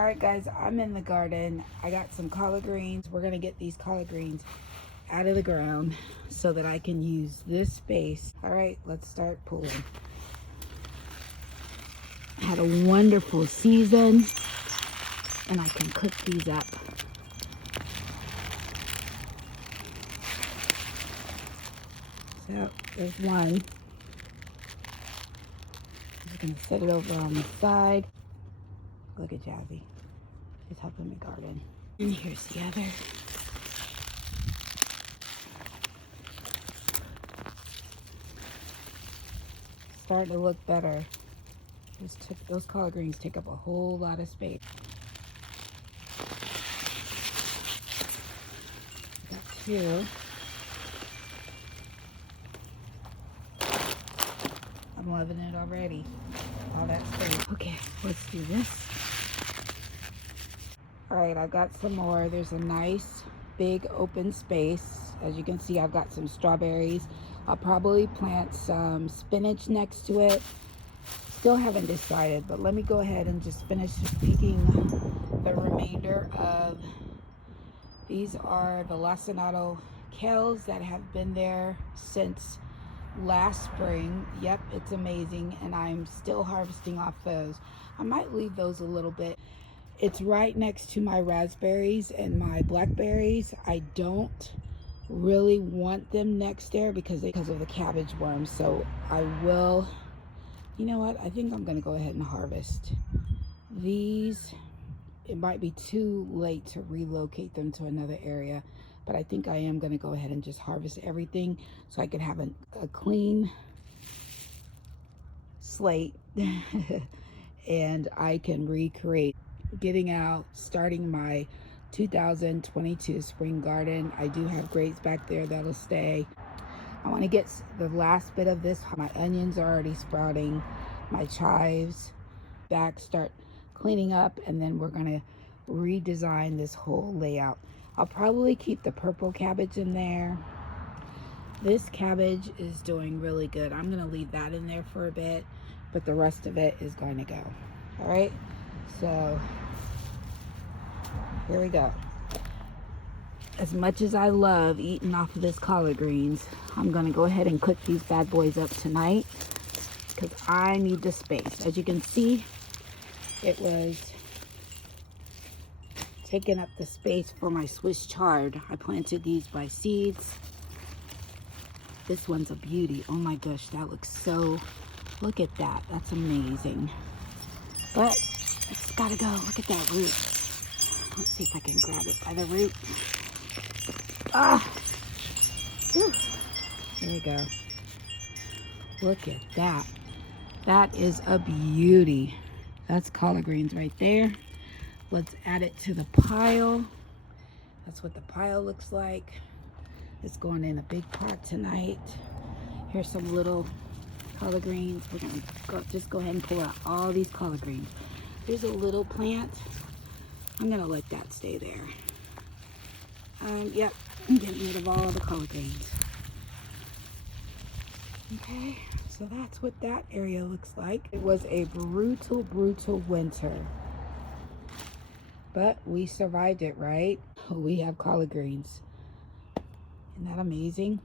All right, guys, I'm in the garden. I got some collard greens. We're gonna get these collard greens out of the ground so that I can use this space. All right, let's start pulling. I had a wonderful season and I can cook these up. So there's one. I'm just gonna set it over on the side. Look at Jazzy. She's helping me garden. And here's the other. Starting to look better. Those collard greens take up a whole lot of space. Got two. I'm loving it already. All that space. Okay, let's do this. All right, I got some more. There's a nice big open space. As you can see, I've got some strawberries. I'll probably plant some spinach next to it. Still haven't decided, but let me go ahead and just finish picking the remainder of these. Are the lacinato kales that have been there since last spring. Yep, it's amazing, and I'm still harvesting off those. I might leave those a little bit. It's right next to my raspberries and my blackberries. I don't really want them next there because of the cabbage worms. So I will, you know what, I think I'm gonna go ahead and harvest these. It might be too late to relocate them to another area, but I think I am gonna go ahead and just harvest everything so I can have a clean slate and I can recreate. Getting out, starting my 2022 spring garden. I do have grapes back there that'll stay. I want to get the last bit of this. My onions are already sprouting, my chives back, start cleaning up, and then we're gonna redesign this whole layout. I'll probably keep the purple cabbage in there. This cabbage is doing really good. I'm gonna leave that in there for a bit, but the rest of it is going to go. All right, so here we go. As much as I love eating off of this collard greens, I'm gonna go ahead and cook these bad boys up tonight because I need the space. As you can see, it was taking up the space for my Swiss chard. I planted these by seeds. This one's a beauty. Oh my gosh, that looks so, look at that. That's amazing. But it's gotta go. Look at that root. Let's see if I can grab it by the root. Ah! Whew. There we go. Look at that. That is a beauty. That's collard greens right there. Let's add it to the pile. That's what the pile looks like. It's going in a big pot tonight. Here's some little collard greens. We're gonna just go ahead and pull out all these collard greens. There's a little plant. I'm gonna let that stay there. Yep, I'm getting rid of all the collard greens. Okay, so that's what that area looks like. It was a brutal, brutal winter, but we survived it, right? We have collard greens. Isn't that amazing?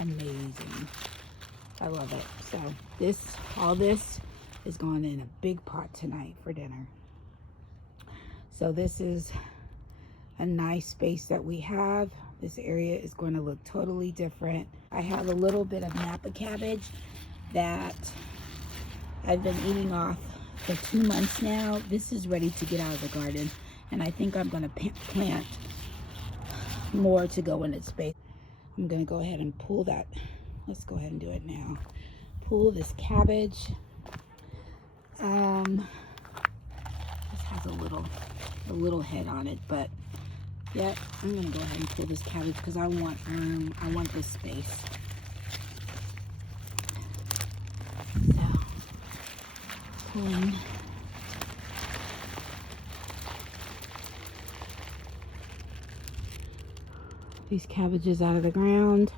Amazing. I love it. So all this is going in a big pot tonight for dinner. So this is a nice space that we have. This area is going to look totally different. I have a little bit of Napa cabbage that I've been eating off for 2 months now. This is ready to get out of the garden, and I think I'm going to plant more to go in its space. I'm going to go ahead and pull that. Let's go ahead and do it now. Pull this cabbage. This has a little head on it, but yeah, I'm gonna go ahead and pull this cabbage because I want this space. So pulling these cabbages out of the ground.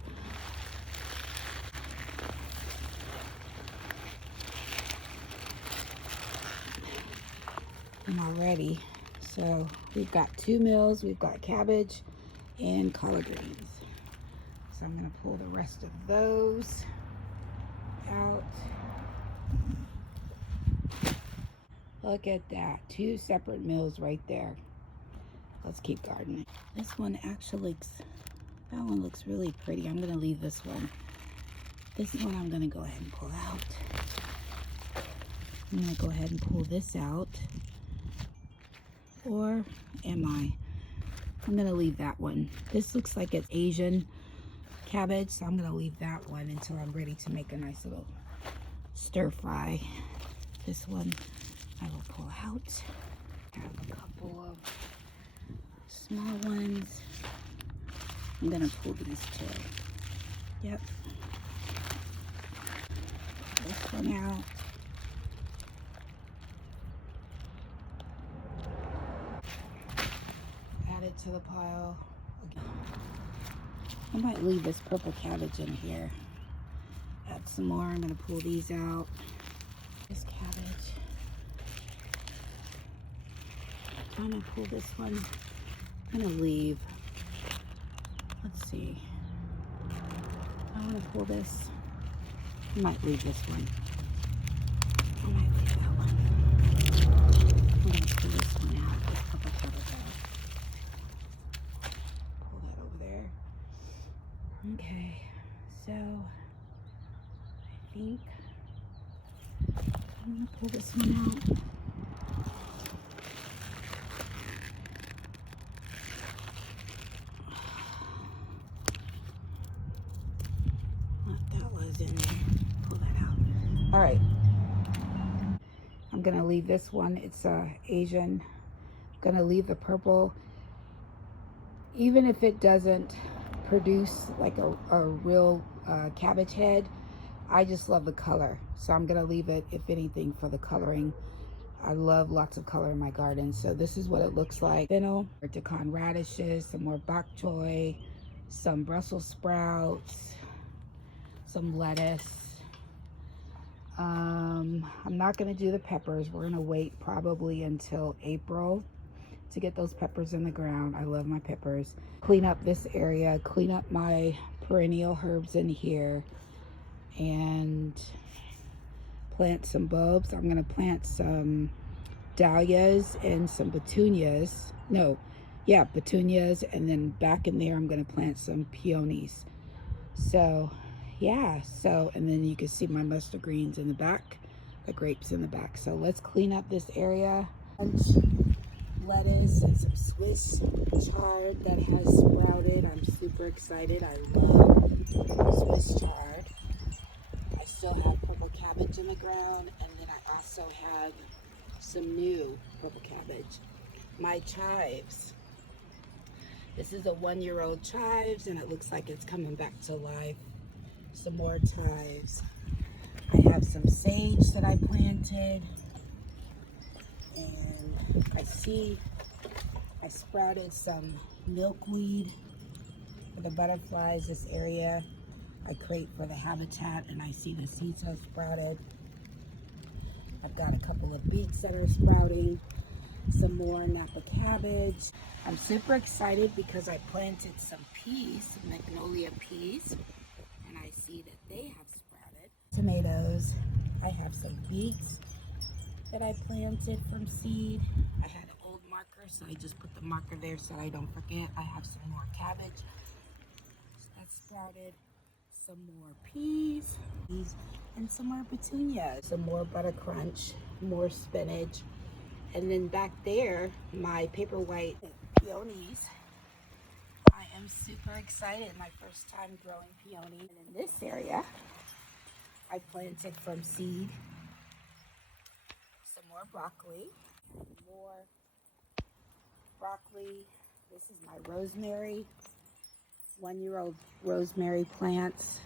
them already. So we've got 2 meals. We've got cabbage and collard greens. So I'm going to pull the rest of those out. Look at that. 2 separate meals right there. Let's keep gardening. This one actually looks, that one looks really pretty. I'm going to leave this one. This one I'm going to go ahead and pull out. I'm going to go ahead and pull this out. Or am I? I'm going to leave that one. This looks like it's Asian cabbage, so I'm going to leave that one until I'm ready to make a nice little stir fry. This one I will pull out. I have a couple of small ones. I'm going to pull these 2. Yep. Pull this one out. Add it to the pile. Okay. I might leave this purple cabbage in here. Add some more. I'm going to pull these out. This cabbage. I'm going to pull this one. I'm going to leave. Let's see. I want to pull this. I might leave this one. I might leave that one. I'm going to pull this one out. This purple cabbage out. Pull that over there. Okay, so I think I'm going to pull this one out. That was in there. Pull that out. All right. I'm going to leave this one. It's Asian. I'm going to leave the purple. Even if it doesn't produce like a real cabbage head, I just love the color, so I'm gonna leave it, if anything, for the coloring. I love lots of color in my garden. So this is what it looks like. Fennel, daikon radishes, some more bok choy, some Brussels sprouts, some lettuce. I'm not gonna do the peppers. We're gonna wait probably until April to get those peppers in the ground. I love my peppers. Clean up this area, clean up my perennial herbs in here, and plant some bulbs. I'm gonna plant some dahlias and some petunias. No, yeah, petunias, and then back in there I'm gonna plant some peonies. So yeah, so, and then you can see my mustard greens in the back, the grapes in the back. So let's clean up this area. Lettuce and some Swiss chard that has sprouted. I'm super excited. I love Swiss chard. I still have purple cabbage in the ground, and then I also have some new purple cabbage. My chives. This is a 1-year-old chives, and it looks like it's coming back to life. Some more chives. I have some sage that I planted. And I sprouted some milkweed for the butterflies. This area I create for the habitat, and I see the seeds have sprouted. I've got a couple of beets that are sprouting, some more Napa cabbage. I'm super excited because I planted some peas, some magnolia peas, and I see that they have sprouted. Tomatoes. I have some beets that I planted from seed. I had an old marker, so I just put the marker there so I don't forget. I have some more cabbage that sprouted, some more peas, and some more petunias, some more butter crunch, more spinach, and then back there, my paper white peonies. I am super excited. My first time growing peony. And in this area, I planted from seed some more broccoli, more broccoli. This is my rosemary, 1-year-old rosemary plants.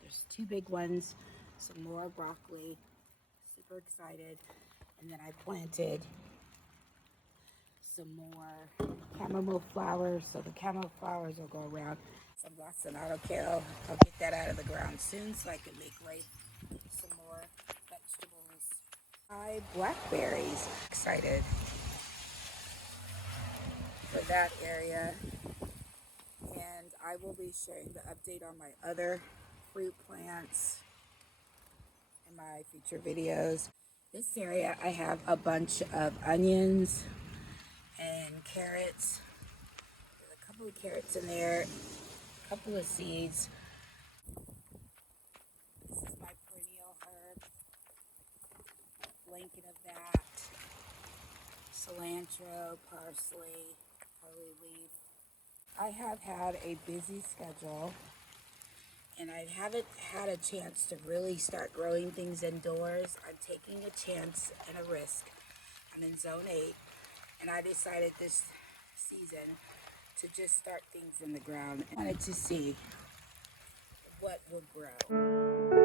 There's 2 big ones, some more broccoli. Super excited. And then I planted some more chamomile flowers, so the chamomile flowers will go around. Some lacinato kale. I'll get that out of the ground soon so I can make some more vegetables. Blackberries. Excited. for that area. And I will be sharing the update on my other fruit plants in my future videos. This area I have a bunch of onions and carrots. There's a couple of carrots in there, a couple of seeds. This is my perennial herb, a blanket of that, cilantro, parsley, curly leaf. I have had a busy schedule and I haven't had a chance to really start growing things indoors. I'm taking a chance and a risk. I'm in zone 8 and I decided this season to just start things in the ground. I wanted to see what would grow.